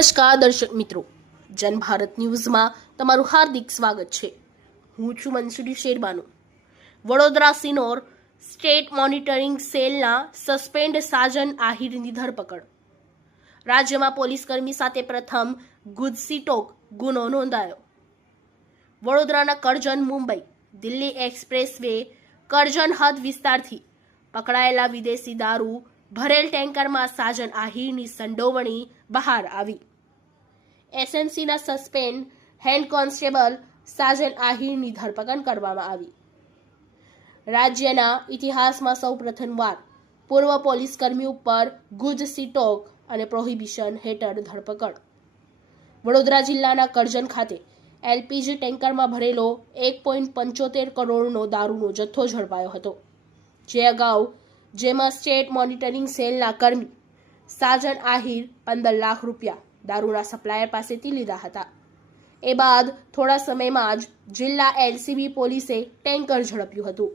નમસ્કાર દર્શક મિત્રો, જનભારત ન્યૂઝમાં તમારું હાર્દિક સ્વાગત છે। હું છું મનસુરી શેરબાનુ। વડોદરા સિનોર સ્ટેટ મોનિટરિંગ સેલના સસ્પેન્ડ સાજન આહિરની ધરપકડ। રાજ્યમાં પોલીસ કર્મી સાથે પ્રથમ ગુજસીટોક ગુનો નોંધાયો। વડોદરાના કરજણ મુંબઈ દિલ્હી એક્સપ્રેસ વે કરજણ હદ વિસ્તારથી પકડાયેલા વિદેશી દારૂ ભરેલ ટેન્કરમાં સાજન આહિરની સંડોવણી બહાર આવી। એસએમસીના સસ્પેન્ડ હેડ કોન્સ્ટેબલ સાજન આહિરની ધરપકડ કરવામાં આવી। રાજ્યના ઇતિહાસમાં સૌ પ્રથમવાર પૂર્વ પોલીસ કર્મી ઉપર ગુજસીટોક અને પ્રોહિબિશન હેઠળ ધરપકડ। વડોદરા જિલ્લાના કરજણ ખાતે એલપીજી ટેન્કરમાં ભરેલો 1.75 કરોડનો દારૂનો જથ્થો ઝડપાયો હતો, જે અગાઉ જેમાં સ્ટેટ મોનિટરિંગ સેલના કર્મી સાજન આહિર 15 લાખ રૂપિયા દારૂના સપ્લાયર પાસેથી લીધા હતા। એ બાદ થોડા સમયમાં જ જિલ્લા એલસીબી પોલીસે ટેન્કર ઝડપ્યું હતું,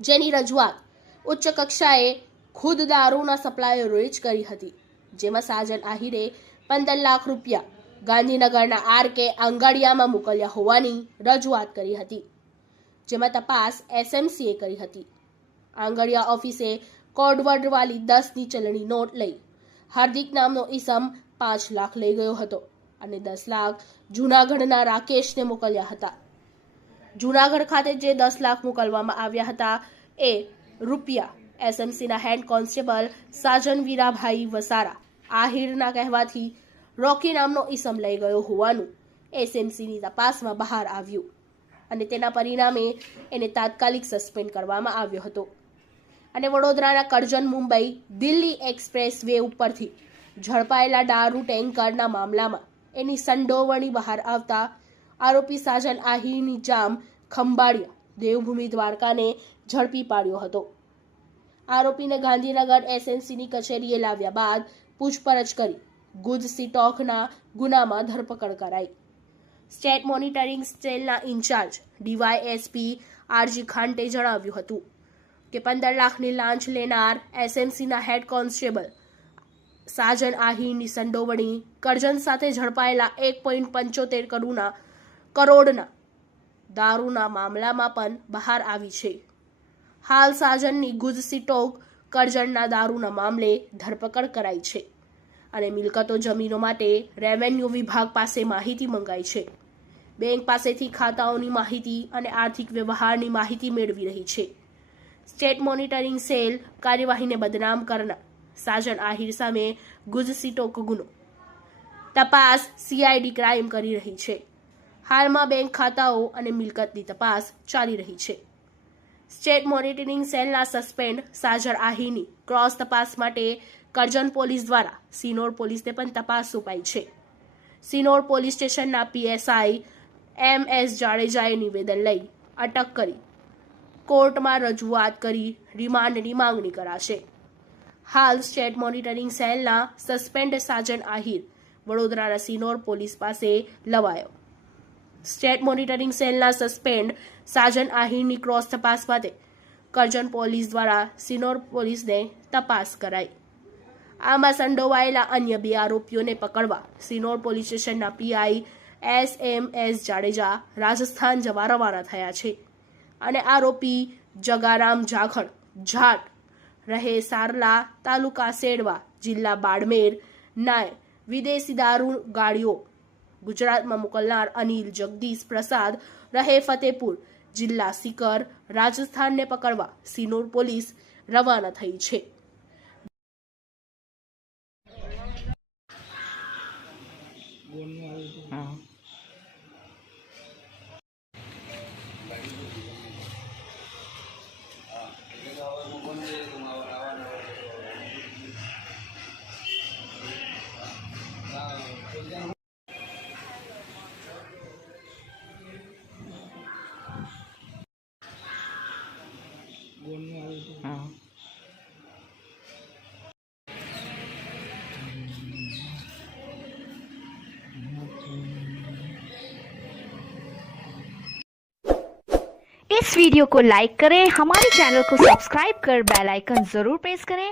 જેની રજૂઆત ઉચ્ચ કક્ષાએ ખુદ દારૂના સપ્લાયરોએ જ કરી હતી, જેમાં સાજન આહિરે 15 લાખ રૂપિયા ગાંધીનગરના આરકે આંગડિયામાં મોકલ્યા હોવાની રજૂઆત કરી હતી, જેમાં તપાસ એસએમસીએ કરી હતી। આંગડિયા ઓફિસે કોડવર્ડવાળી 10ની ચલણી નોટ લઈ હાર્દિક નામનો ઈસમ 5 લાખ લઈ ગયો હતો અને 10 લાખ જૂનાગઢના રાકેશને મોકલ્યા હતા। જૂનાગઢ ખાતે જે 10 લાખ મોકલવામાં આવ્યા હતા એ રૂપિયા એસએમસીના હેડ કોન્સ્ટેબલ સાજન વીરાભાઈ વસારા આહિરના કહેવાથી રોકી નામનો ઈસમ લઈ ગયો હોવાનું એસએમસીની તપાસમાં બહાર આવ્યું અને તેના પરિણામે એને તાત્કાલિક સસ્પેન્ડ કરવામાં આવ્યો હતો અને વડોદરાના કરજણ મુંબઈ દિલ્હી એક્સપ્રેસ વે ઉપરથી ઝડપાયેલા દારૂ ટેન્કરના મામલામાં એની સંડોવણી બહાર આવતા આરોપી સાજન આહિરની જામ ખંભાળિયા દેવભૂમિ દ્વારકાને ઝડપી પાડ્યો હતો। આરોપીને ગાંધીનગર એસએમસીની કચેરીએ લાવ્યા બાદ પૂછપરછ કરી ગુજસીટોકના ગુનામાં ધરપકડ કરાઈ। સ્ટેટ મોનિટરિંગ સેલના ઇન્ચાર્જ ડીવાયએસપી આરજી ખાંટે જણાવ્યું હતું કે 15 લાખની લાંચ લેનાર એસએમસીના હેડ કોન્સ્ટેબલ સાજન આહિરની સંડોવણી કરજણ સાથે ઝડપાયેલા 1.75 કરોડના દારૂના મામલામાં પણ બહાર આવી છે। હાલ સાજનની ગુજસીટોક કરજણના દારૂના મામલે ધરપકડ કરાઈ છે અને મિલકતો જમીનો માટે રેવન્યુ વિભાગ પાસે માહિતી મંગાઈ છે। બેંક પાસેથી ખાતાઓની માહિતી અને આર્થિક વ્યવહારની માહિતી મેળવી રહી છે। સ્ટેટ મોનિટરિંગ સેલ કાર્યવાહીને બદનામ કરનાર સાજન આહિર સામે ગુજસીટોક ગુનો તપાસ સીઆઈડી ક્રાઇમ કરી રહી છે। હાલમાં બેંક ખાતાઓ અને મિલકતની તપાસ ચાલી રહી છે। સ્ટેટ મોનિટરિંગ સેલના સસ્પેન્ડ સાજન આહિરની ક્રોસ તપાસ માટે કરજણ પોલીસ દ્વારા સિનોર પોલીસને પણ તપાસ સોંપાઈ છે। સિનોર પોલીસ સ્ટેશનના પીએસઆઈ એમએસ જાડેજાએ નિવેદન લઈ અટક કરી કોર્ટમાં રજૂઆત કરી રિમાન્ડની માંગણી કરાશે। હાલ સ્ટેટ મોનિટરિંગ સેલના સસ્પેન્ડ સાજન આહિર વડોદરાના સિનોર પોલીસ પાસે લવાયો। સ્ટેટ મોનિટરિંગ સેલના સસ્પેન્ડ સાજન આહિરની ક્રોસ તપાસ માટે કરજણ પોલીસ દ્વારા સિનોર પોલીસને તપાસ કરાઈ। આમાં સંડોવાયેલા અન્ય 2 આરોપીઓને પકડવા સિનોર પોલીસ સ્ટેશનના પીઆઈ એસએમએસ જાડેજા રાજસ્થાન જવા રવાના થયા છે અને આરોપી જગારામ જાખડ જાટ રહે સારલા તાલુકા સેડવા જિલ્લા બાડમેર ના વિદેશી દારૂ ગાડીઓ ગુજરાતમાં મોકલનાર અનિલ જગદીશ પ્રસાદ રહે ફતેપુર જિલ્લા સિકર રાજસ્થાનને પકડવા સિનોર પોલીસ રવાના થઈ છે। इस वीडियो को लाइक करें, हमारे चैनल को सब्सक्राइब कर बेल आइकन जरूर प्रेस करें